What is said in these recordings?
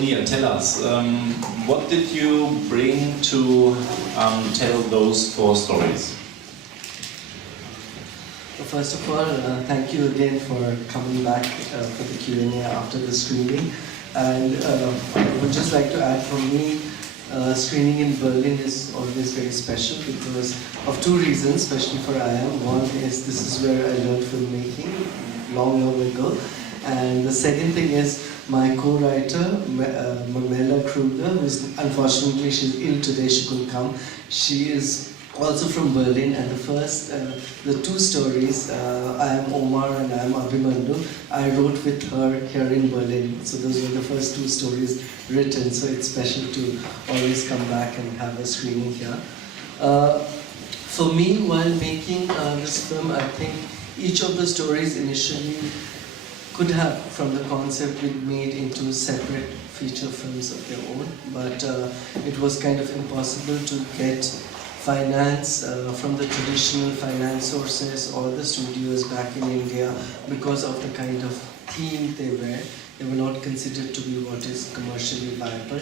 Onir, tell us, what did you bring to tell those 4 stories? Well, first of all, thank you again for coming back for the Q&A after the screening. And I would just like to add, for me, screening in Berlin is always very special because of 2 reasons, especially for IAM. One is this is where I learned filmmaking long ago. And the second thing is my co-writer, Mamela Kruger, who's unfortunately she's ill today, she couldn't come. She is also from Berlin, and the 2 stories, I am Omar and I am Abhimanyu, I wrote with her here in Berlin. So those were the first 2 stories written, so it's special to always come back and have a screening here. For me, while making this film, I think each of the stories initially could have, from the concept, been made into separate feature films of their own, but it was kind of impossible to get finance from the traditional finance sources or the studios back in India because of the kind of theme they were. They were not considered to be what is commercially viable.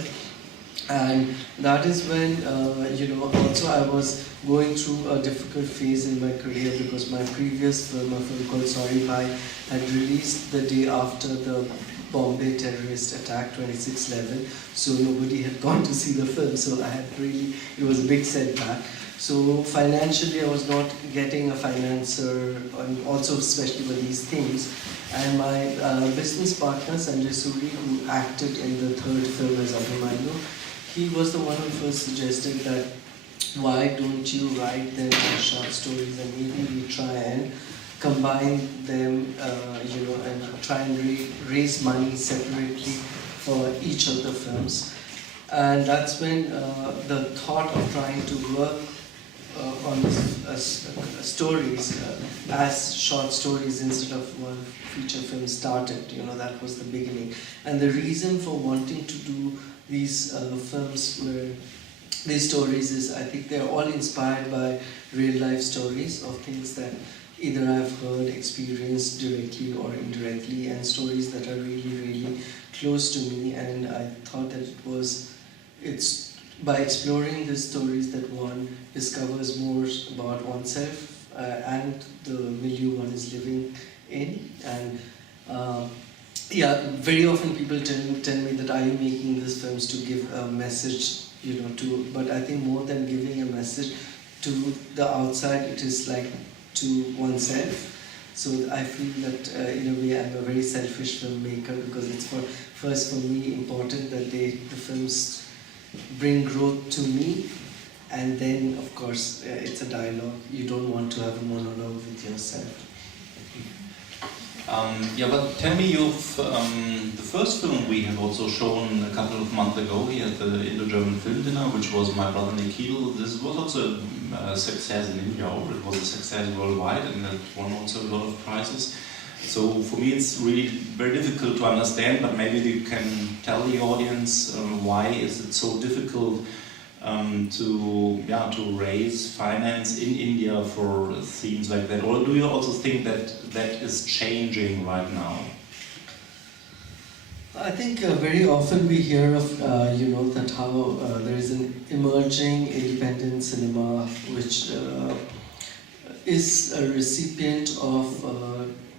And that is when, also I was going through a difficult phase in my career because my previous film, a film called Sorry Bhai, had released the day after the Bombay terrorist attack, 26/11. So nobody had gone to see the film, so it was a big setback. So financially, I was not getting a financer, and also especially with these themes. And my business partner, Sanjay Suri, who acted in the 3rd film as Abhimanyu, he was the one who first suggested that why don't you write them as short stories and maybe we try and combine them, and try and raise money separately for each of the films. And that's when the thought of trying to work on stories as short stories instead of one feature film started. That was the beginning. And the reason for wanting to do these films these stories is, I think they're all inspired by real life stories of things that either I've heard, experienced directly or indirectly, and stories that are really, really close to me. And I thought that it's by exploring these stories that one discovers more about oneself and the milieu one is living in. And very often people tell me that are you making these films to give a message, but I think more than giving a message to the outside, it is like to oneself. So I feel that in a way I'm a very selfish filmmaker because it's first for me important that the films bring growth to me, and then of course it's a dialogue. You don't want to have a monologue with yourself. But tell me, the first film we have also shown a couple of months ago here at the IndoGerman Filmdinner, which was My Brother Nikhil. This was also a success in India, or it was a success worldwide, and it won also a lot of prizes. So for me it's really very difficult to understand, but maybe you can tell the audience why is it so difficult to raise finance in India for themes like that? Or do you also think that that is changing right now? I think very often we hear of, that how there is an emerging independent cinema which is a recipient of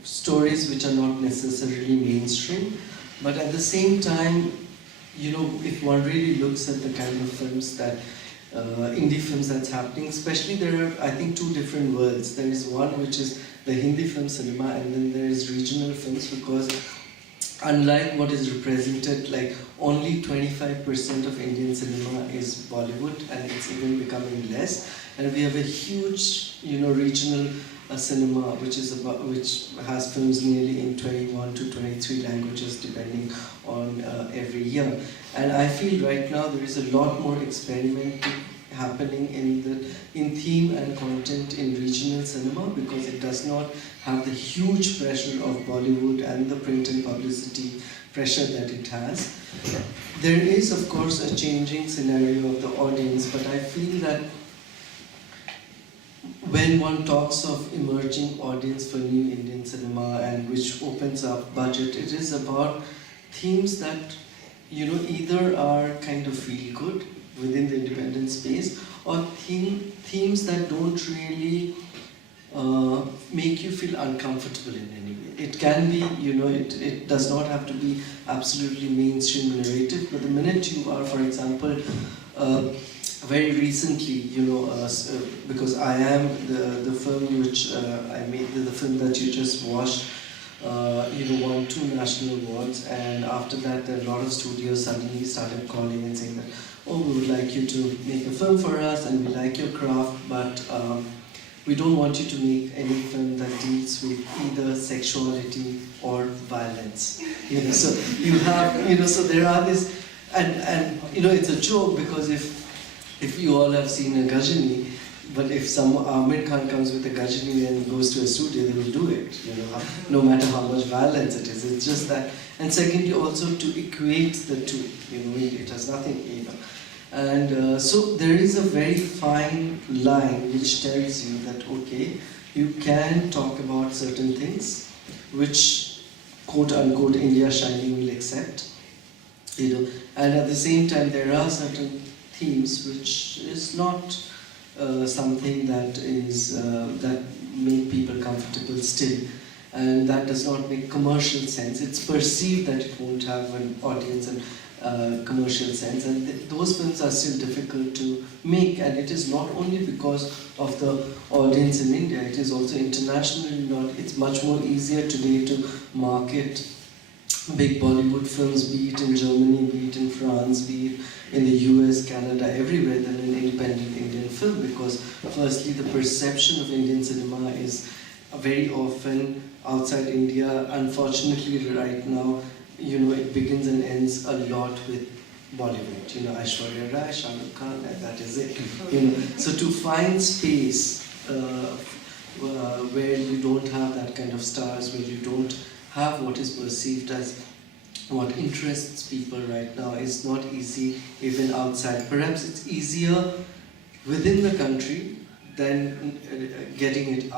stories which are not necessarily mainstream, but at the same time, if one really looks at the kind of films that indie films that's happening, especially there are, I think, 2 different worlds. There is one which is the Hindi film cinema, and then there is regional films, because unlike what is represented, like only 25% of Indian cinema is Bollywood, and it's even becoming less. And we have a huge, regional cinema which has films nearly in 21 to 23 languages depending on every year. And I feel right now there is a lot more experimenting happening in theme and content in regional cinema, because it does not have the huge pressure of Bollywood and the print and publicity pressure that it has. There is, of course, a changing scenario of the audience, but I feel that when one talks of emerging audience for new Indian cinema and which opens up budget, it is about themes that either are kind of feel good within the independent space, or themes that don't really make you feel uncomfortable in any way. It can be, it does not have to be absolutely mainstream narrative, but the minute you are, for example, very recently, because I Am, the film which I made, the film that you just watched, won 2 national awards, and after that a lot of studios suddenly started calling and saying that, oh, we would like you to make a film for us and we like your craft, but we don't want you to make any film that deals with either sexuality or violence. So you have, so there are this, and it's a joke, because if you all have seen a Ghajini, but if some Amir Khan comes with a Ghajini and goes to a studio, they will do it, no matter how much violence it is. It's just that. And secondly, also to equate the two, it has nothing, And so there is a very fine line which tells you that, okay, you can talk about certain things which, quote unquote, India Shining will accept, and at the same time there are certain themes which is not something that is that make people comfortable still, and that does not make commercial sense. It's perceived that it won't have an audience and commercial sense, and those films are still difficult to make, and it is not only because of the audience in India, it is also internationally not. It's much more easier today to market big Bollywood films, be it in Germany, be it in France, be it in the US, Canada, everywhere, than an independent Indian film, because firstly the perception of Indian cinema is very often outside India. Unfortunately right now, it begins and ends a lot with Bollywood, Aishwarya Rai, Shah Rukh Khan, and that is it. So to find space where you don't have that kind of stars, where you don't have what is perceived as what interests people right now, is not easy even outside. Perhaps it's easier within the country than getting it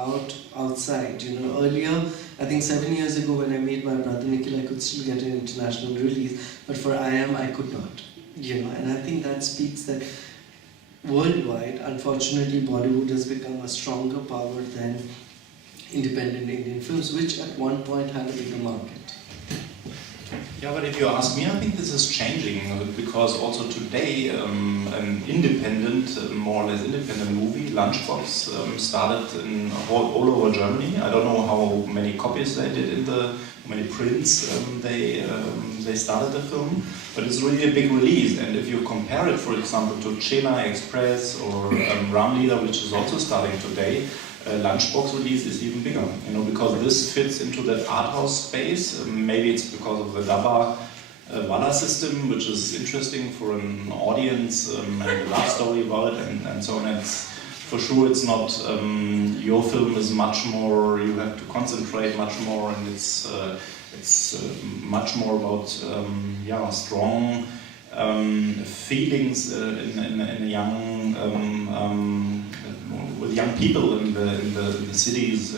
outside. Earlier, I think 7 years ago when I made my brother Nikhil, I could still get an international release, but for I Am, I could not. And I think that speaks that worldwide, unfortunately, Bollywood has become a stronger power than independent Indian films, which at one point had a bigger market. Yeah, but if you ask me, I think this is changing, because also today an independent, more or less independent movie, Lunchbox, started all over Germany. I don't know how many copies they did how many prints they started the film, but it's really a big release. And if you compare it, for example, to Chennai Express or Ram Leela, which is also starting today, Lunchbox release is even bigger, because this fits into that art house space. Maybe it's because of the Dabba Walla system, which is interesting for an audience, and the love story about it, and so on. It's for sure it's not. Your film is much more. You have to concentrate much more, and it's much more about strong feelings in a young. With young people in the cities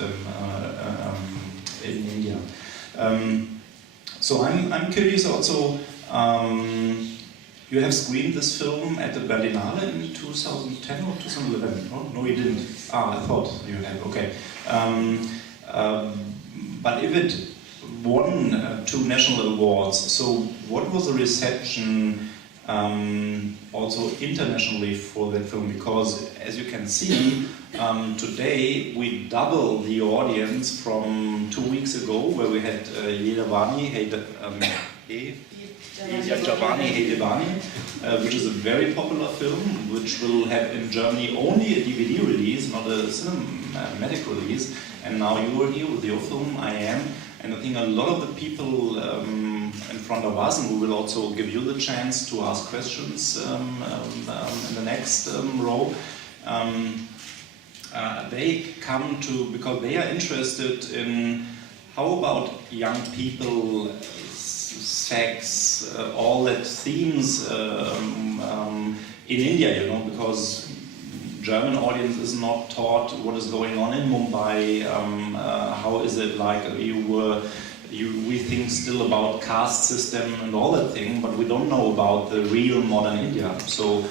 in India. So I'm curious also, you have screened this film at the Berlinale in 2010 or 2011? No, you didn't. I thought you had, okay. But if it won 2 national awards, so what was the reception also internationally for that film? Because as you can see, today we double the audience from 2 weeks ago, where we had Ye Jawani, Hey Devani, which is a very popular film, which will have in Germany only a DVD release, not a cinematic release. And now you are here with your film, I Am. And I think a lot of the people in front of us, and we will also give you the chance to ask questions in the next row, they come to, because they are interested in how about young people, sex, all that themes in India, because German audience is not taught what is going on in Mumbai. How is it like? we think still about caste system and all that thing, but we don't know about the real modern India. So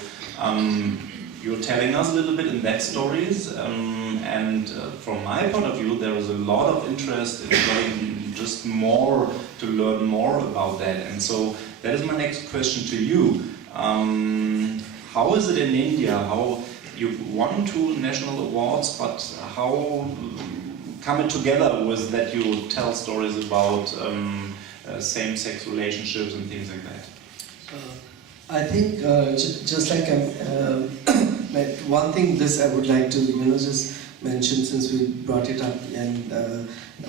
you're telling us a little bit in that stories, and from my point of view, there is a lot of interest in getting just more, to learn more about that. And so that is my next question to you. How is it in India? How you've won 2 national awards, but how come it together with that you tell stories about same-sex relationships and things like that? I think just like one thing this I would like to just mention, since we brought it up, and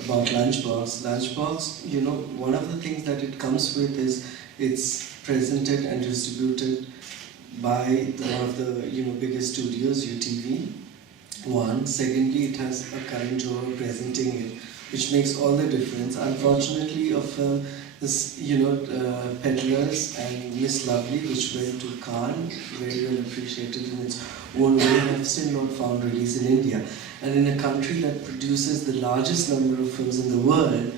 about Lunchbox. Lunchbox, one of the things that it comes with is it's presented and distributed by one of the biggest studios, UTV. One. Secondly, it has a Karan Johar presenting it, which makes all the difference. Unfortunately, of this, Peddlers and Miss Lovely, which went to Cannes, very well appreciated in its own way, have still not found release in India. And in a country that produces the largest number of films in the world,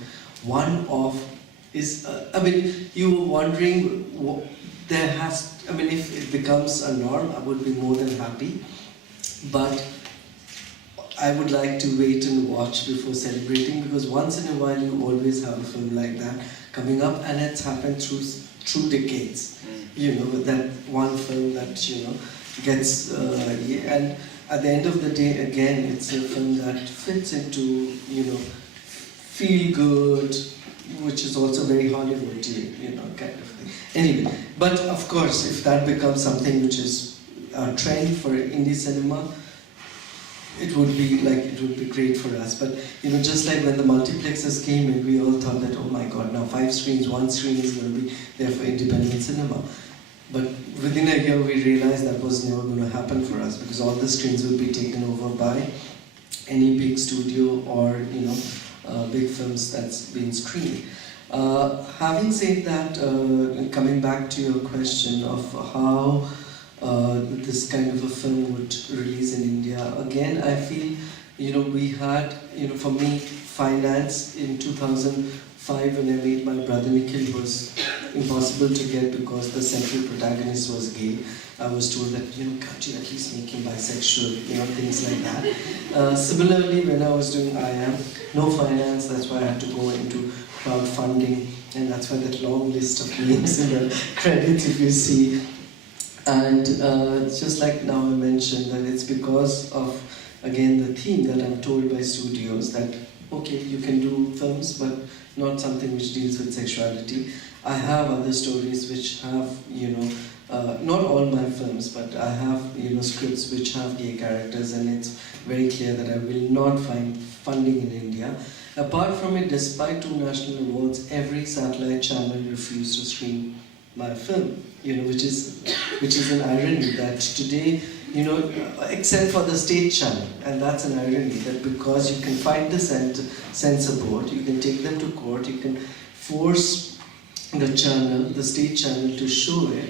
one of is, you were wondering, if it becomes a norm, I would be more than happy. But I would like to wait and watch before celebrating, because once in a while you always have a film like that coming up, and it's happened through decades. That one film that gets and at the end of the day, again, it's a film that fits into feel good, which is also very Hollywood-y, kind of thing. Anyway, but of course, if that becomes something which is a trend for indie cinema, it would be great for us. But just like when the multiplexes came in, we all thought that, oh my God, now 5 screens, 1 screen is going to be there for independent cinema. But within a year, we realized that was never going to happen for us, because all the screens would be taken over by any big studio or big films that's been screened. Having said that, coming back to your question of how this kind of a film would release in India. Again, I feel, we had, for me, finance in 2005 when I made My Brother Nikhil was impossible to get because the central protagonist was gay. I was told that, can't you at least make him bisexual, things like that. Similarly, when I was doing I Am, no finance, that's why I had to go into crowdfunding, and that's why that long list of names in the credits, if you see. And just like now I mentioned, that it's because of, again, the theme that I'm told by studios that, okay, you can do films, but not something which deals with sexuality. I have other stories which have, not all my films, but I have, scripts which have gay characters, and it's very clear that I will not find funding in India. Apart from it, despite 2 national awards, every satellite channel refused to screen my film, which is an irony that today, except for the state channel, and that's an irony, that because you can fight the censor board, you can take them to court, you can force the state channel to show it.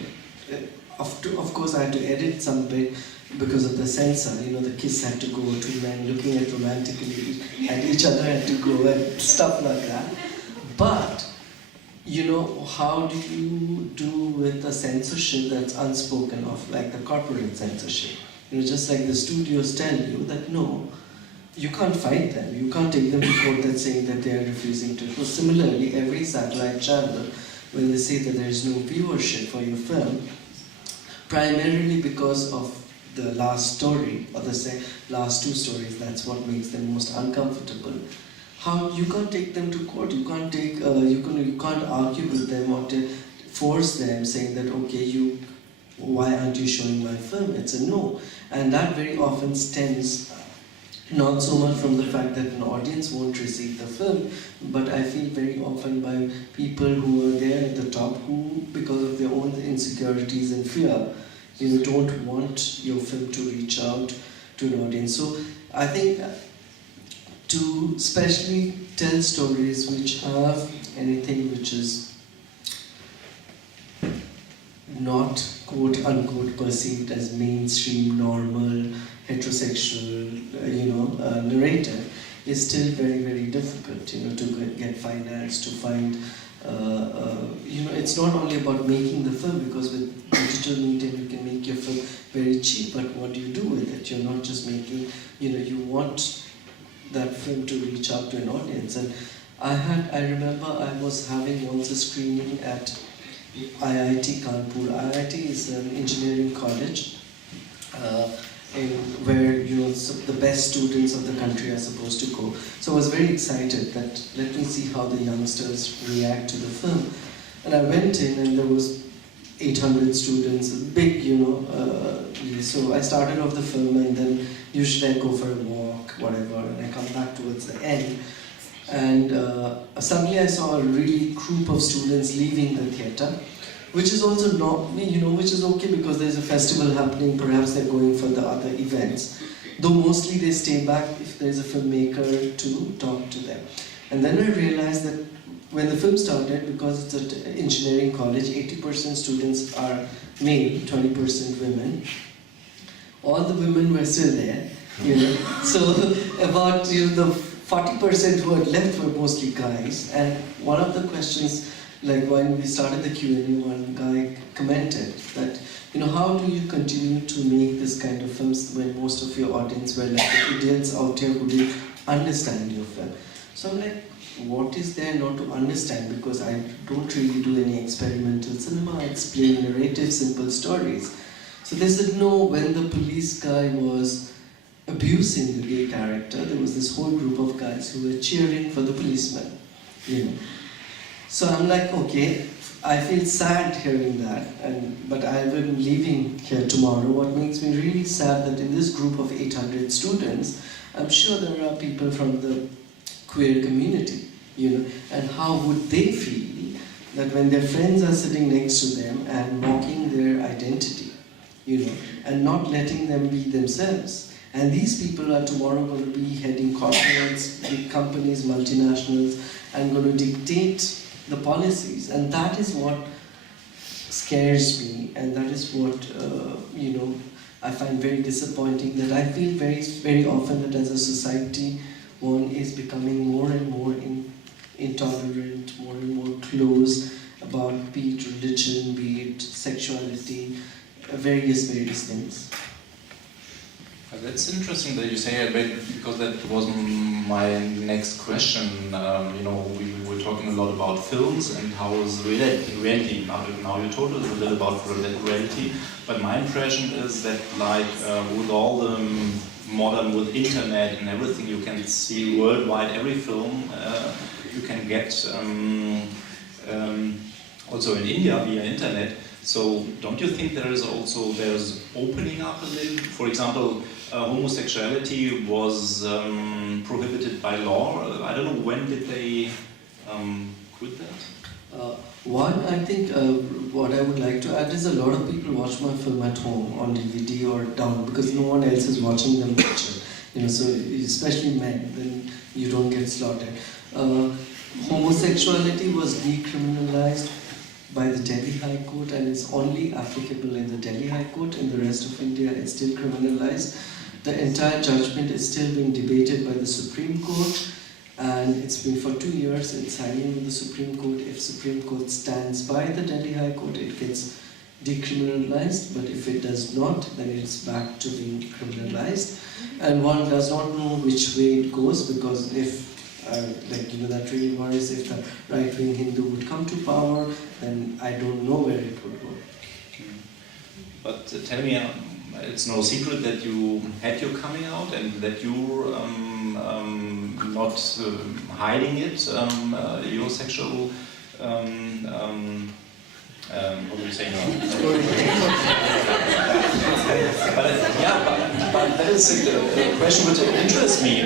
Of course, I had to edit some bit because of the censor. The kiss had to go, 2 men looking at romantically at each other had to go, and stuff like that. But how do you do with the censorship that's unspoken of, like the corporate censorship? Just like the studios tell you that no, you can't fight them, you can't take them to court that's saying that they are refusing to. So similarly, every satellite channel, when they say that there is no viewership for your film, primarily because of the last story, or the last 2 stories, that's what makes them most uncomfortable. How you can't take them to court? You can't take you can't argue with them or to force them, saying that okay, why aren't you showing my film? It's a no, and that very often stems not so much from the fact that an audience won't receive the film, but I feel very often by people who are there at the top who, because of their own insecurities and fear, don't want your film to reach out to an audience. So I think to especially tell stories which have anything which is not quote unquote perceived as mainstream, normal, heterosexual, narrative, is still very, very difficult, to get finance, to find, it's not only about making the film, because with digital medium you can make your film very cheap, but what do you do with it? You're not just making, you want that film to reach out to an audience. And I remember I was having once a screening at IIT Kanpur. IIT is an engineering college where the best students of the country are supposed to go. So I was very excited that let me see how the youngsters react to the film. And I went in and there was 800 students, big, so I started off the film and then usually I go for a walk, whatever, and I come back towards the end. And suddenly I saw a really group of students leaving the theatre, which is also not, which is okay because there's a festival happening, perhaps they're going for the other events. Though mostly they stay back if there's a filmmaker to talk to them. And then I realized that when the film started, because it's an engineering college, 80% students are male, 20% women. All the women were still there, So about the 40% who had left were mostly guys. And one of the questions, like when we started the Q&A, one guy commented that, how do you continue to make this kind of films when most of your audience were like the idiots out here who didn't understand your film? So I'm like, what is there not to understand? Because I don't really do any experimental cinema. I explain narrative, simple stories. So they said, no, when the police guy was abusing the gay character, there was this whole group of guys who were cheering for the policeman, So I'm like, okay, I feel sad hearing that, but I will be leaving here tomorrow. What makes me really sad that in this group of 800 students, I'm sure there are people from the queer community, and how would they feel that when their friends are sitting next to them and mocking their identity, and not letting them be themselves. And these people are tomorrow going to be heading corporates, big companies, multinationals, and going to dictate the policies. And that is what scares me, and that is what, I find very disappointing, that I feel very, very often that as a society, one is becoming more and more intolerant, more and more close about be it religion, be it sexuality, various things. That's interesting that you say it, because that was my next question. We were talking a lot about films and how is reality. Now you told us a little about reality, but my impression is that with all the modern, with internet and everything, you can see worldwide every film you can get also in India via internet. So don't you think there's opening up a little? For example, homosexuality was prohibited by law. I don't know, when did they quit that? One, I think what I would like to add is a lot of people watch my film at home on DVD or down because no one else is watching them picture. So especially men, then you don't get slaughtered. Homosexuality was decriminalized by the Delhi High Court and is only applicable in the Delhi High Court. In the rest of India, it's still criminalized. The entire judgment is still being debated by the Supreme Court, and it's been for 2 years. It's hanging with the Supreme Court. If Supreme Court stands by the Delhi High Court, it gets decriminalized, but if it does not, then it's back to being criminalized. And one does not know which way it goes, because if that really worries, if the right-wing Hindu would come to power, then I don't know where it would go. But tell me, it's no secret that you had your coming out and that you're not hiding it, your sexual, what do you say now? But that is a question which interests me,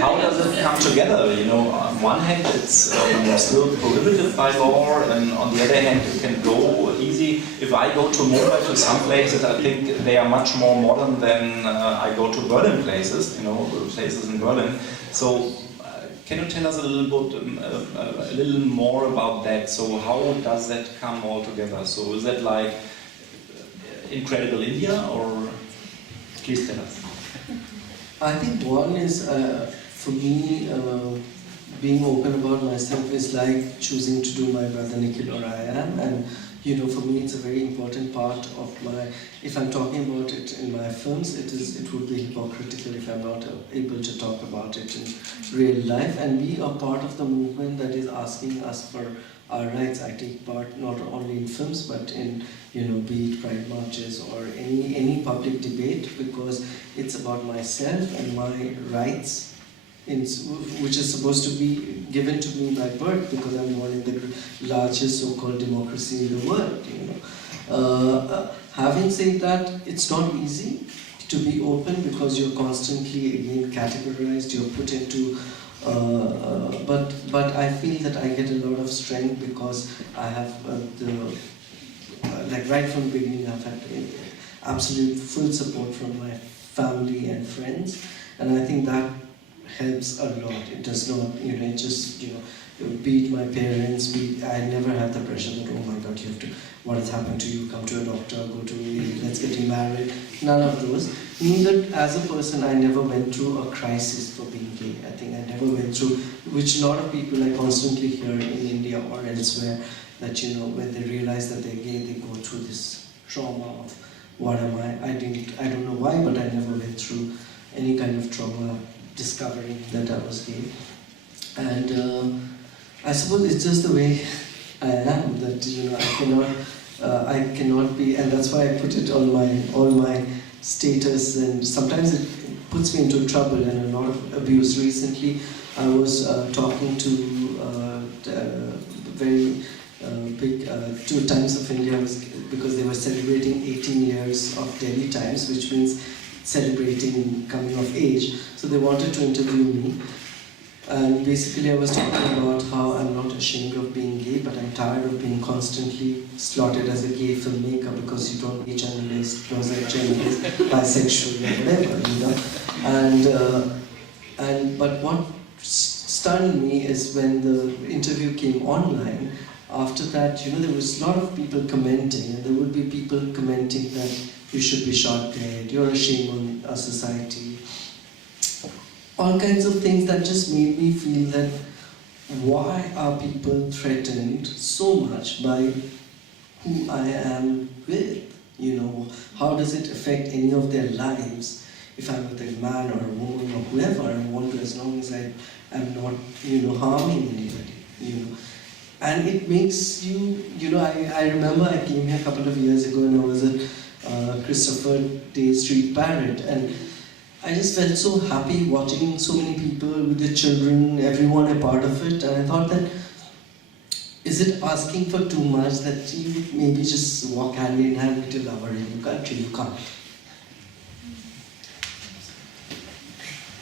how does it come together? On one hand it's still prohibited by law, and on the other hand you can go easy. If I go to Mumbai, to some places, I think they are much more modern than I go to Berlin places, places in Berlin. So can you tell us a little more about that? So how does that come all together? So is that like Incredible India, or please tell us? I think one is, for me, being open about myself is like choosing to do my brother Nikhil or I am, and you know, for me it's a very important part of my, if I'm talking about it in my films, it would be hypocritical if I'm not able to talk about it in real life, and we are part of the movement that is asking us for our rights. I take part not only in films but in, you know, be it pride marches or any public debate, because it's about myself and my rights, which is supposed to be given to me by birth because I'm born in the largest so-called democracy in the world. You know, having said that, it's not easy to be open because you're constantly again categorized. You're put into. But I feel that I get a lot of strength because I have like right from the beginning I've had absolute full support from my family and friends, and I think that helps a lot. It does not, you know, it just, you know, beat my parents, I never had the pressure that, oh my God, you have to, what has happened to you, come to a doctor, go to, let's get you married, none of those. Neither, as a person, I never went through a crisis for being gay. I think I never went through, which a lot of people I constantly hear in India or elsewhere, that, you know, when they realize that they're gay, they go through this trauma of, what am I don't know why, but I never went through any kind of trauma discovering that I was gay. And I suppose it's just the way I am, that, you know, I cannot be, and that's why I put it on all my status, and sometimes it puts me into trouble and a lot of abuse. Recently I was talking to very big two Times of India, because they were celebrating 18 years of Delhi Times, which means celebrating coming of age. So they wanted to interview me, and basically I was talking about how I'm not ashamed of being gay, but I'm tired of being constantly slotted as a gay filmmaker because you don't be journalist, closet journalist, bisexual, or whatever, you know. But what stunned me is when the interview came online. After that, you know, there was a lot of people commenting, and there would be people commenting that you should be shot dead, you're a shame on our society. All kinds of things that just made me feel that why are people threatened so much by who I am with? You know, how does it affect any of their lives? If I'm with a man or a woman or whoever, I want to, as long as I am not, you know, harming anybody, you know. And it makes you, you know, I remember I came here a couple of years ago and I was at Christopher Day Street Parrot, and I just felt so happy watching so many people with their children, everyone a part of it, and I thought that, is it asking for too much that you maybe just walk hand in hand with your lover in your country? You can't.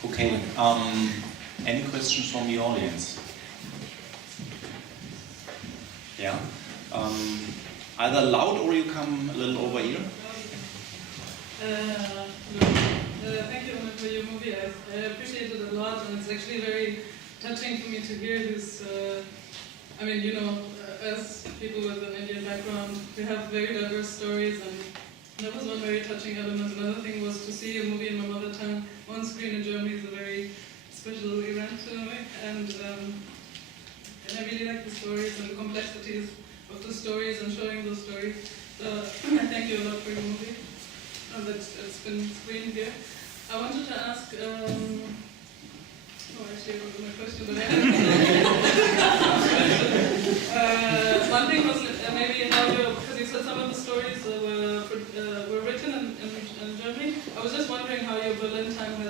Okay, any questions from the audience? Yeah, either loud or you come a little over here. Thank you for your movie. I appreciate it a lot, and it's actually very touching for me to hear this. I mean, you know, as people with an Indian background, we have very diverse stories, and that was one very touching element. Another thing was to see a movie in my mother tongue on screen in Germany is a very special event in a way, and I really like the stories and the complexities of the stories and showing those stories. So I thank you a lot for your movie. That it's been screened here. I wanted to ask, oh actually I forgot my question, but one thing was maybe how you, because you said some of the stories were written in Germany. I was just wondering how your Berlin time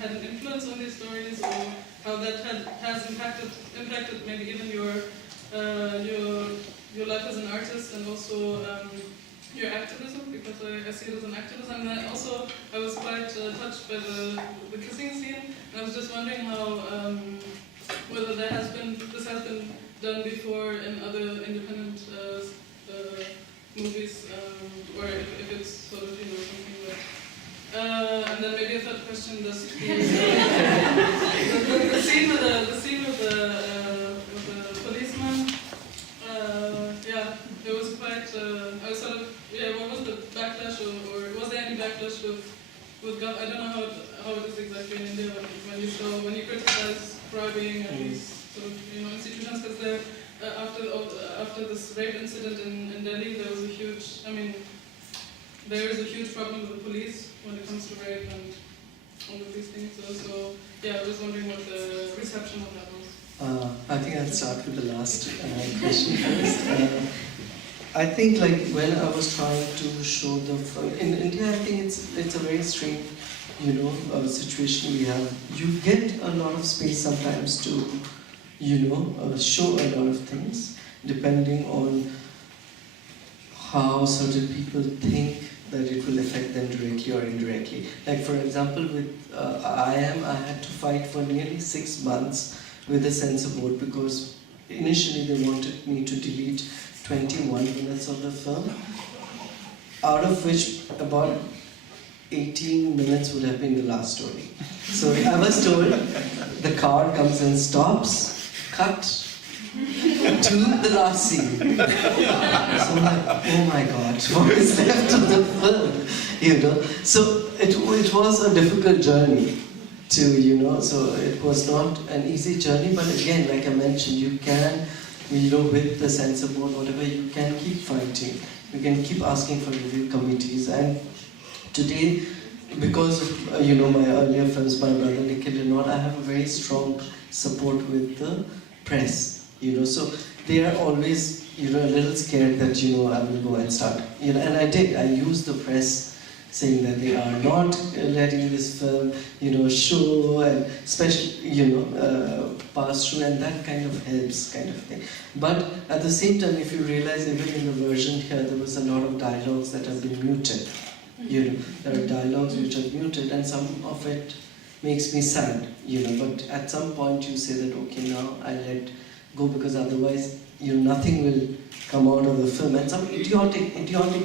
had an influence on these stories, or how that has impacted maybe even your life as an artist, and also your activism, because I see it as an activism. And then also I was quite touched by the kissing scene, and I was just wondering how whether this has been done before in other independent movies, or if it's sort of, you know, something that. And then maybe a third question, the scene with the policeman. Yeah, it was quite. I was sort of. Yeah, what was the backlash, or was there any backlash with I don't know how it is exactly in India when you criticize bribing and these sort of institutions, because there after this rape incident in Delhi, there was a huge. I mean, there is a huge problem with the police when it comes to rape and all of these things. So yeah, I was wondering what the reception of that was. I think I'll start with the last question first. I think like when I was trying to show the film in India, I think it's a very strange, situation we have. You get a lot of space sometimes to, show a lot of things depending on how certain people think that it will affect them directly or indirectly. Like for example, with I had to fight for nearly 6 months with the censor board because initially they wanted me to delete 21 minutes of the film, out of which about 18 minutes would have been the last story. So I was told the car comes and stops, cut to the last scene. So I'm like, oh my god, what is left of the film? So it was a difficult journey to, so it was not an easy journey, but again, like I mentioned, you can, with the censor board, whatever, you can keep fighting. You can keep asking for review committees. And today, because of, my earlier films, My Brother Nikhil and all, I have a very strong support with the press. So they are always, a little scared that, I will go and start. And I did. I used the press saying that they are not letting this film, show and especially, pass through, and that kind of helps, kind of thing. But at the same time, if you realize, even in the version here, there was a lot of dialogues that have been muted. There are dialogues which are muted, and some of it makes me sad, But at some point, you say that, okay, now I let go, because otherwise, nothing will come out of the film, and some idiotic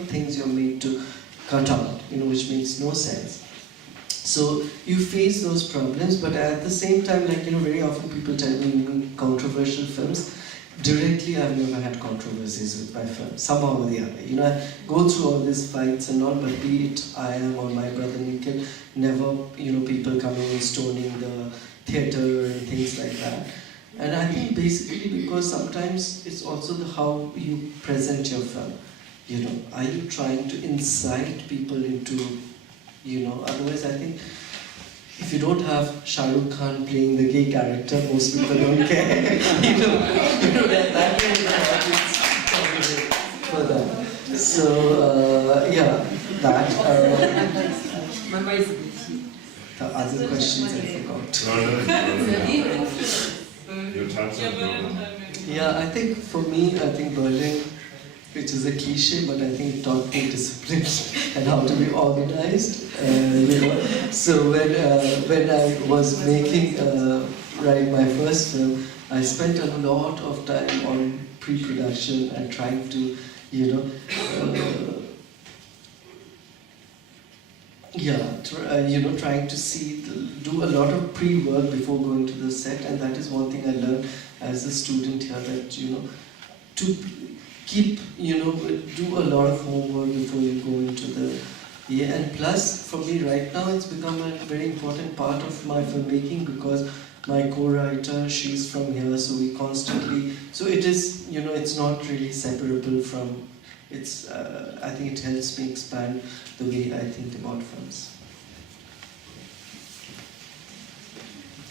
things you're made to cut out, which makes no sense. So you face those problems, but at the same time, like, very often people tell me in controversial films, directly I've never had controversies with my film, somehow or the other. I go through all these fights and all, but be it I Am or My Brother Nikhil, never, people coming and stoning the theatre and things like that. And I think basically because sometimes it's also how you present your film. Are you trying to incite people into, otherwise I think if you don't have Shah Rukh Khan playing the gay character, most people don't care. That kind of for that. So, that. The other questions I forgot. Yeah, I think for me, Berlin, which is a cliche, but I think it taught me discipline and how to be organized. So when I was making my first film, I spent a lot of time on pre-production and trying to, trying to do a lot of pre-work before going to the set, and that is one thing I learned as a student here, that to keep, do a lot of homework before you go into the and plus for me right now it's become a very important part of my filmmaking, because my co-writer, she's from here, so we constantly, so it is, it's not really separable from, it's, I think it helps me expand the way I think about films.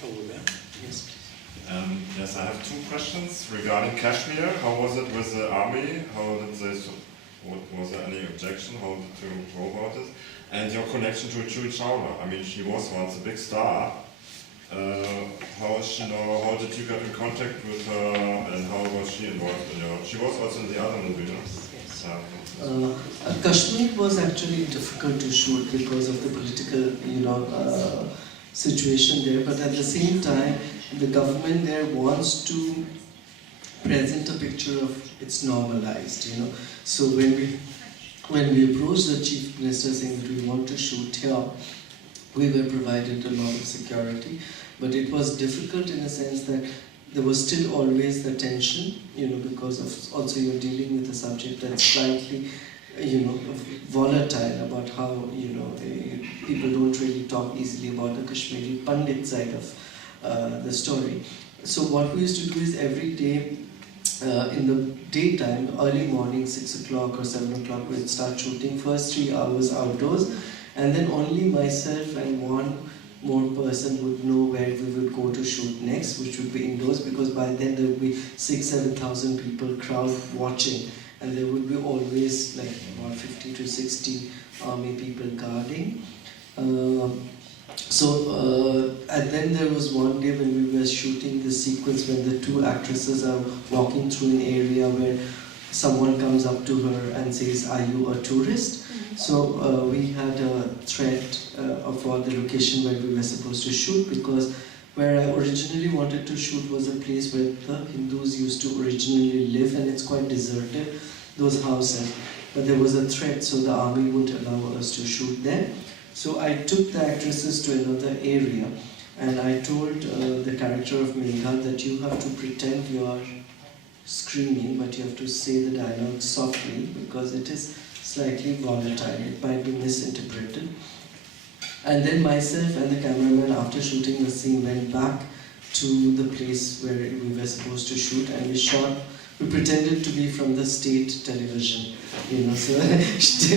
Over there. Yes, please. Yes, I have 2 questions regarding Kashmir. How was it with the army? How did they, was there any objection? How did you go about it? And your connection to Julie Chawla. I mean, she was once a big star. How is she now? How did you get in contact with her? And how was she involved in your? She was also in the other movie, no? Yes. Kashmir was actually difficult to shoot because of the political, situation there. But at the same time, the government there wants to present a picture of it's normalized, So when we approached the chief minister saying that we want to shoot here, we were provided a lot of security, but it was difficult in a sense that there was still always the tension, because of also you're dealing with a subject that's slightly volatile, about how, people don't really talk easily about the Kashmiri Pandit side of the story. So what we used to do is every day, in the daytime, early morning, 6 o'clock or 7 o'clock, we'd start shooting. First 3 hours outdoors, and then only myself and one more person would know where we would go to shoot next, which would be indoors, because by then there would be 6,000-7,000 people crowd watching, and there would be always like about 50 to 60 army people guarding. And then there was one day when we were shooting the sequence when the 2 actresses are walking through an area where someone comes up to her and says, "Are you a tourist?" So we had a threat for the location where we were supposed to shoot, because where I originally wanted to shoot was a place where the Hindus used to originally live, and it's quite deserted, those houses. But there was a threat, so the army wouldn't allow us to shoot there. So I took the actresses to another area, and I told the character of Megha that you have to pretend you are screaming, but you have to say the dialogue softly, because it is slightly volatile, it might be misinterpreted. And then myself and the cameraman, after shooting the scene, went back to the place where we were supposed to shoot, and we pretended to be from the state television, so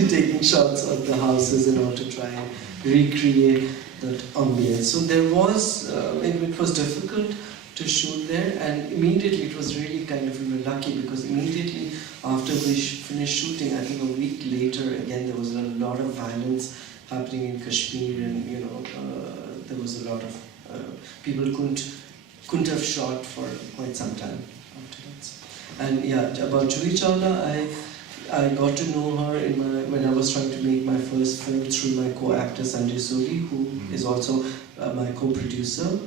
taking shots of the houses in order to try and recreate that ambience. So there was, it was difficult to shoot there, and immediately it was really we were lucky, because immediately after we finished shooting, I think a week later, again there was a lot of violence happening in Kashmir, and there was a lot of people couldn't have shot for quite some time afterwards. And yeah, about Juhi Chawla, I got to know her when I was trying to make my first film through my co-actor Sanjay Suri, who is also my co-producer.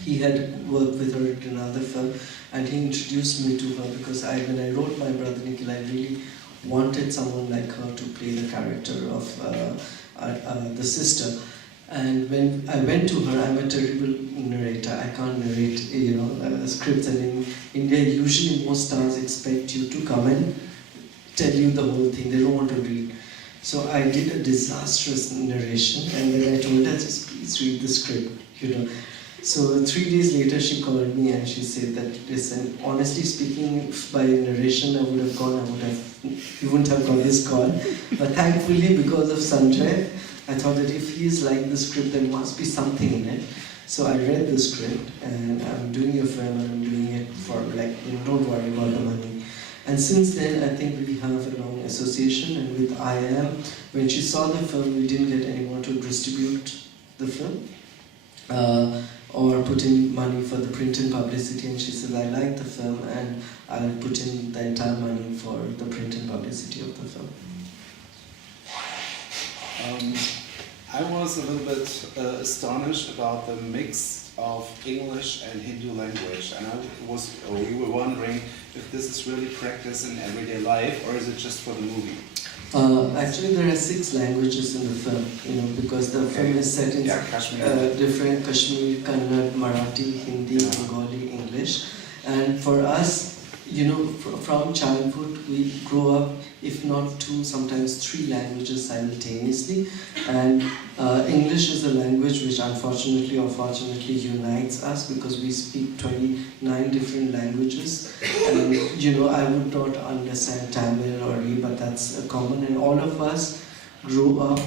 He had worked with her in another film, and he introduced me to her because when I wrote My Brother Nikhil, I really wanted someone like her to play the character of the sister. And when I went to her, I'm a terrible narrator. I can't narrate, scripts. And in India, usually most stars expect you to come and tell you the whole thing. They don't want to read. So I did a disastrous narration, and then I told her, just please read the script, So 3 days later, she called me and she said that, listen, honestly speaking, by narration I would have gone, you wouldn't have got this call. But thankfully, because of Sanjay, I thought that if he is like the script, there must be something in it. So I read the script, and I'm doing a film, and I'm doing it for don't worry about the money. And since then, I think we have a long association, and with IM, when she saw the film, we didn't get anyone to distribute the film. Or put in money for the print and publicity, and she said, I like the film and I'll put in the entire money for the print and publicity of the film. I was a little bit astonished about the mix of English and Hindu language, and we were wondering if this is really practiced in everyday life, or is it just for the movie? Actually, there are 6 languages in the film, because the film is set in different Kashmiri, Kannada, Marathi, Hindi, Bengali, English. And for us, from childhood, we grow up, if not 2, sometimes 3 languages simultaneously. And English is a language which unfortunately or fortunately unites us, because we speak 29 different languages. And I would not understand Tamil or but that's common. And all of us grow up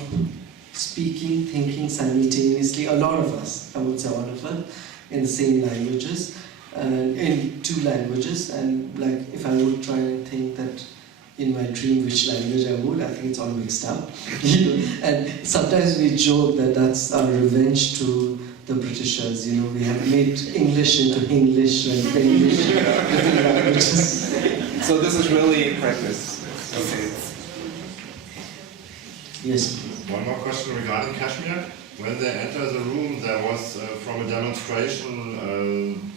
speaking, thinking simultaneously, a lot of us, I would say all of us, in the same languages. In 2 languages, and if I would try and think that in my dream which language I think it's all mixed up. And sometimes we joke that that's our revenge to the Britishers. We have made English into English and English different languages. So this is really practice. Okay. Yes. One more question regarding Kashmir. When they enter the room, there was from a demonstration.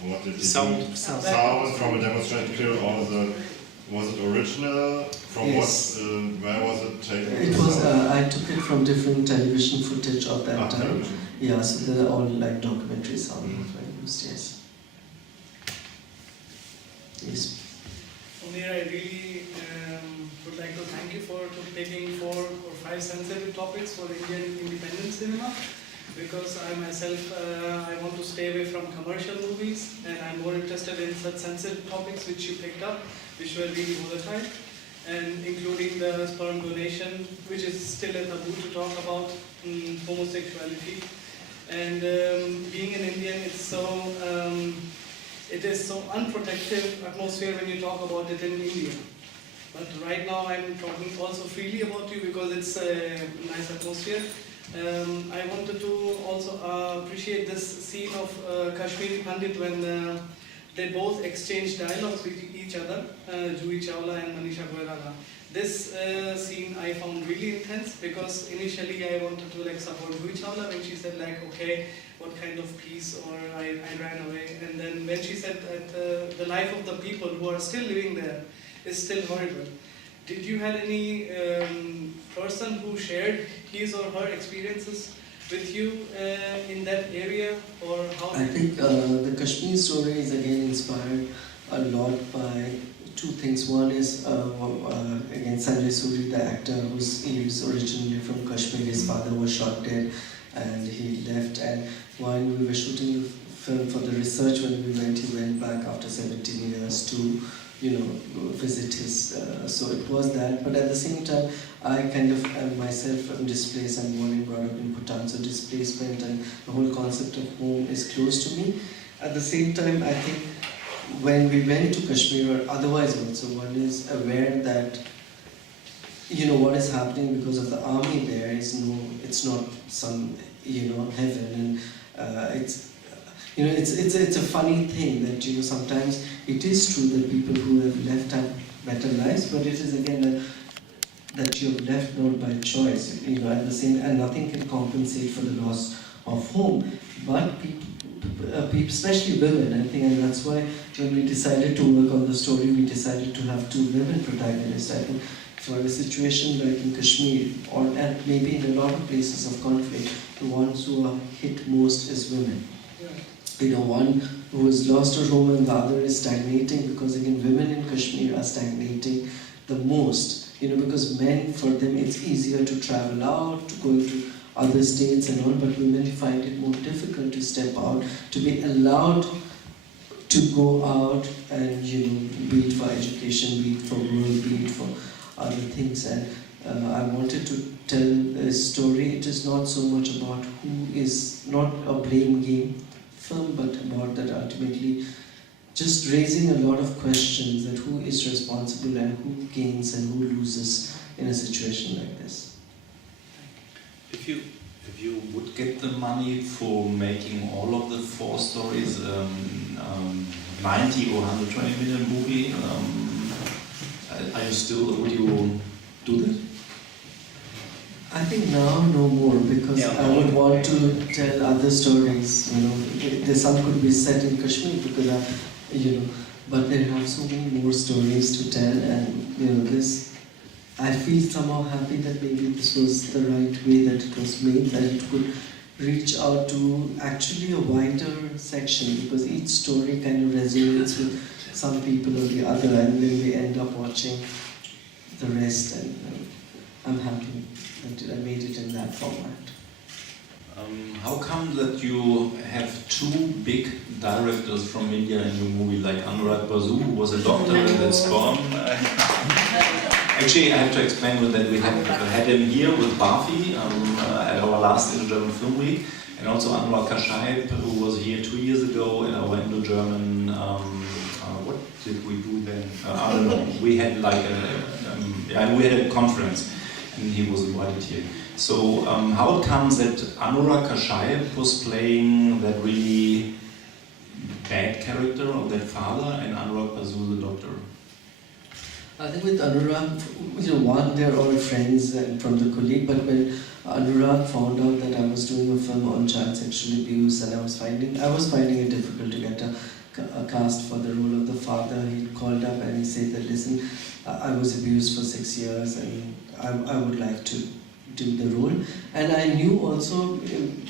What did Sound from a demonstration. Was it original? From yes. Where was it taken? It was. I took it from different television footage of that time. Television. Yeah, so they're all documentary sound used. Yes. Yes. Onir, I really would like to thank you for taking 4 or 5 sensitive topics for Indian independent cinema, because I myself I want to stay away from commercial movies, and I'm more interested in such sensitive topics which you picked up, which were really volatile, and including the sperm donation, which is still a taboo to talk about, homosexuality. And being an Indian, it is so unprotective atmosphere when you talk about it in India. But right now I'm talking also freely about you because it's a nice atmosphere. I wanted to also appreciate this scene of Kashmiri Pandit when they both exchanged dialogues with each other, Juhi Chawla and Manisha Goyala. This scene I found really intense because initially I wanted to support Juhi Chawla when she said okay, what kind of peace, or I ran away. And then when she said that the life of the people who are still living there is still horrible. Did you have any person who shared his or her experiences with you in that area, or how? I think the Kashmir story is again inspired a lot by 2 things. One is again Sanjay Suri, the actor, he is originally from Kashmir. His father was shot dead and he left, and while we were shooting the film for the research, when we went, he went back after 17 years to visit his, so it was that. But at the same time, I kind of am myself displaced. I'm born and brought up in Bhutan, so displacement and the whole concept of home is close to me. At the same time, I think when we went to Kashmir, or otherwise also, one is aware that what is happening because of the army there it's not some heaven, and it's a funny thing that sometimes it is true that people who have left have better lives, but it is again that you have left not by choice, at the same, and nothing can compensate for the loss of home. But people, especially women, I think, and that's why when we decided to work on the story, we decided to have 2 women protagonists. I think for a situation like in Kashmir, and maybe in a lot of places of conflict, the ones who are hit most is women. One who has lost her home and the other is stagnating, because again women in Kashmir are stagnating the most, because men, for them it's easier to travel out, to go into other states and all, but women find it more difficult to step out, to be allowed to go out and be it for education, be it for work, be it for other things. And I wanted to tell a story. It is not so much about who is, not a blame game film, but about that ultimately just raising a lot of questions, that who is responsible and who gains and who loses in a situation like this. If you would get the money for making all of the 4 stories, 90 or 120 million movie, would you do that? I think now no more, because I would want to tell other stories. Some could be set in Kashmir because but there are so many more stories to tell, and this. I feel somehow happy that maybe this was the right way that it was made, that it could reach out to actually a wider section, because each story kind of resonates with some people or the other, and then we end up watching the rest, and I'm happy that I made it in that format. How come that you have 2 big directors from India in your movie, like Anurag Basu, who was a doctor and then Spawn? Actually, I have to explain that we had him here with Barfi at our last IndoGerman Film Week, and also Anurag Kashyap, who was here 2 years ago in our IndoGerman. What did we do then? I don't know. We had we had a conference, and he was invited here. So how it comes that Anurag Kashyap was playing that really bad character of that father, and Anurag Basu the doctor? I think with Anurag, one, they're all friends and from the colleague, but when Anurag found out that I was doing a film on child sexual abuse, and I was finding it difficult to get a cast for the role of the father, he called up and he said that, listen, I was abused for 6 years and I would like to do the role. And I knew also,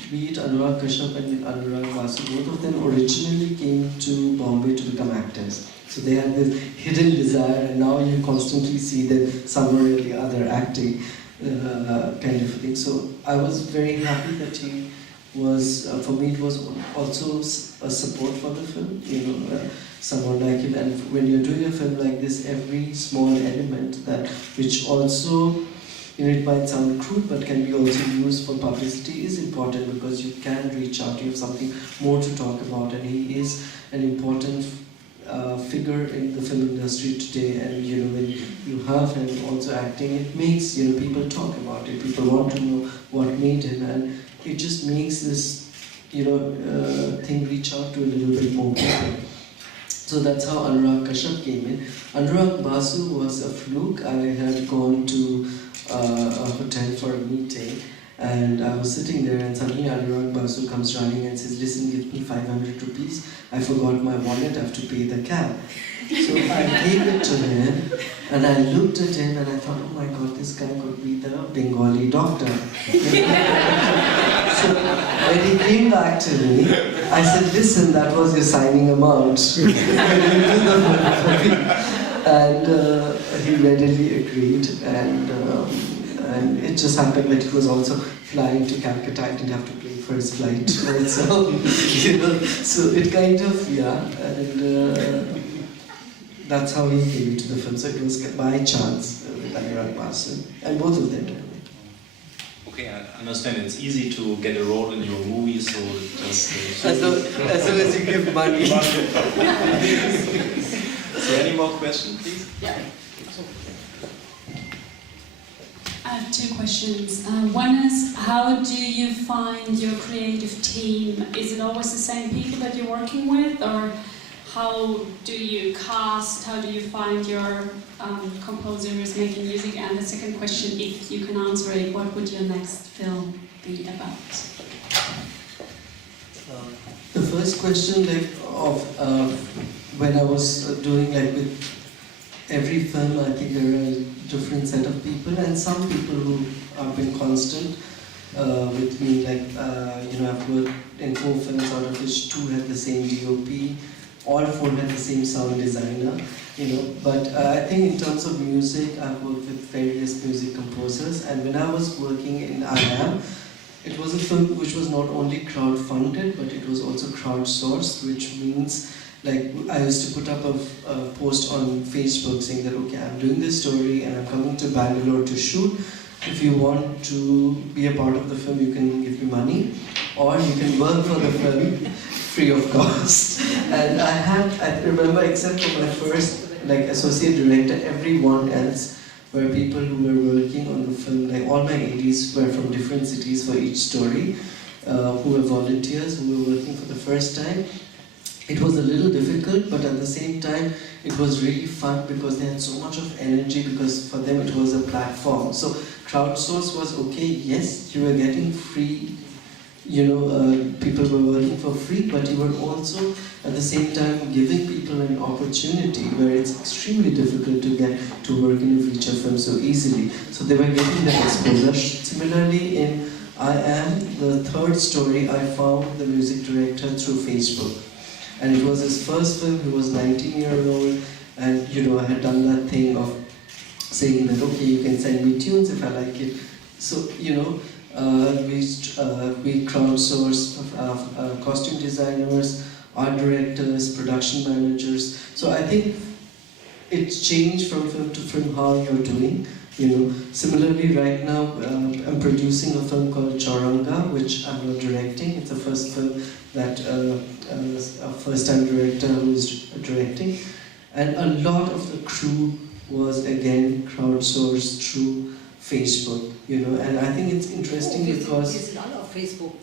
be it Anurag Kashyap and Anurag Basu, both of them originally came to Bombay to become actors. So they had this hidden desire, and now you constantly see them somewhere or the other acting, kind of thing. So I was very happy that he was, for me it was also a support for the film, someone like him. And when you're doing a film like this, every small element which also, it might sound crude but can be also used for publicity is important, because you can reach out, you have something more to talk about, and he is an important figure in the film industry today. And when you have him also acting, it makes people talk about it, people want to know what made him, and it just makes this thing reach out to a little bit more people. So that's how Anurag Kashyap came in. Anurag Basu was a fluke. I had gone to a hotel for a meeting, and I was sitting there, and suddenly Anurag Basu comes running and says, "Listen, give me 500 rupees. I forgot my wallet, I have to pay the cab." So I gave it to him, and I looked at him, and I thought, oh my God, this guy could be the Bengali doctor. So when he came back to me, I said, "Listen, that was your signing amount." And he readily agreed, and it just happened that he was also flying to Calcutta. I didn't have to pay for his flight. So, so it kind of, and that's how he came into the film. So it was by chance with Anurag Basu, and both of them. Okay, I understand it's easy to get a role in your movie, so just... As long as you give money. So any more questions, please? Yeah. I have two questions. One is, how do you find your creative team? Is it always the same people that you're working with, or how do you cast? How do you find your composers making music? And the second question, if you can answer it, what would your next film be about? The first question, when I was doing with every film, I think there are a different set of people, and some people who have been constant with me. I've worked in 4 films, out of which 2 had the same DOP, all 4 had the same sound designer. But I think in terms of music, I've worked with various music composers, and when I was working in IAM, it was a film which was not only crowd-funded, but it was also crowdsourced, which means I used to put up a post on Facebook saying that, okay, I'm doing this story and I'm coming to Bangalore to shoot. If you want to be a part of the film, you can give me money, or you can work for the film free of cost. And I remember, except for my first associate director, everyone else were people who were working on the film. All my ADs were from different cities for each story, who were volunteers, who were working for the first time. It was a little difficult, but at the same time, it was really fun because they had so much of energy, because for them it was a platform. So crowdsource was okay, yes, you were getting free, people were working for free, but you were also at the same time giving people an opportunity where it's extremely difficult to get to work in a feature film so easily. So they were getting that exposure. Similarly, in I Am, the 3rd story, I found the music director through Facebook. And it was his first film. He was 19-year-old, and I had done that thing of saying that, okay, you can send me tunes if I like it. So we crowdsourced costume designers, art directors, production managers. So I think it's changed from film to film how you're doing. Similarly, right now I'm producing a film called Chauranga, which I'm not directing. It's the first film that a first-time director who's directing, and a lot of the crew was again crowdsourced through Facebook. And I think it's interesting because it's a lot of Facebook.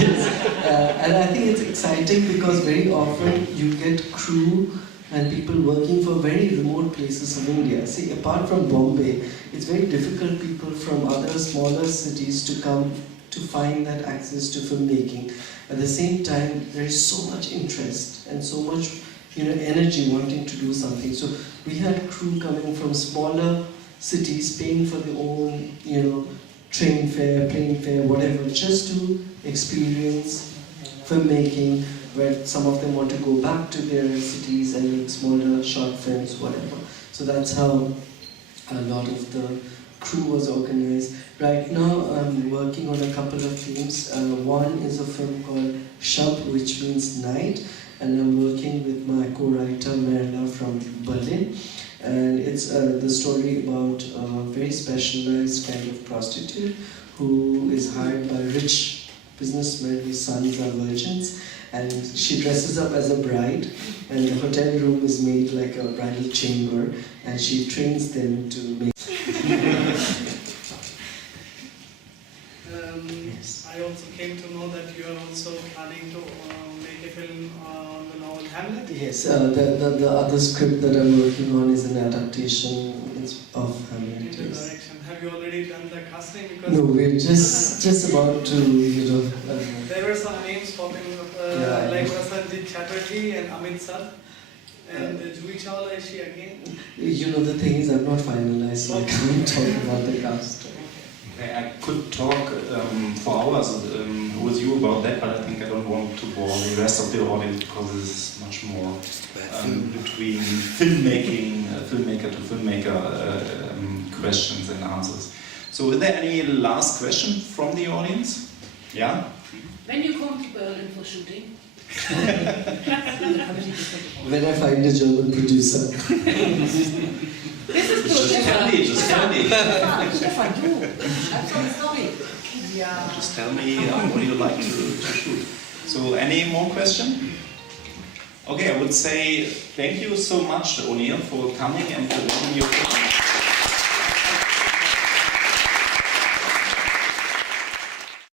Yes, and I think it's exciting because very often you get crew and people working for very remote places in India. See, apart from Bombay, it's very difficult people from other smaller cities to come to find that access to filmmaking. At the same time, there is so much interest and so much energy wanting to do something. So we had crew coming from smaller cities paying for their own train fare, plane fare, whatever, just to experience filmmaking, where some of them want to go back to their cities and make smaller short films, whatever. So that's how a lot of the crew was organized. Right now I'm working on a couple of films. One is a film called Shab, which means night, and I'm working with my co-writer Merla from Berlin. And it's the story about a very specialized kind of prostitute who is hired by rich businessmen whose sons are virgins, and she dresses up as a bride, and the hotel room is made like a bridal chamber, and she trains them to make. I also came to know that you are also planning to make a film on the novel Hamlet. Yes, the other script that I'm working on is an adaptation of Hamlet. In the Yes. direction. Have you already done the casting? Because No, we're just about to, there were some names popping up, Yeah, like Prasanjit Chatterjee and Amit Sar. And Juhi Chawla, is she again? the thing is I've not finalized, so I can't talk about the cast. I could talk for hours with you about that, but I think I don't want to bore the rest of the audience because this is much more between filmmaker to filmmaker questions and answers. So is there any last question from the audience? Yeah? When you come to Berlin for shooting? When I find a German producer. This is good. Just tell me. Stefan, du. I'm so sorry. Yeah. Just tell me what you like to shoot. So any more question? Okay, I would say thank you so much, Onir, for coming and for doing your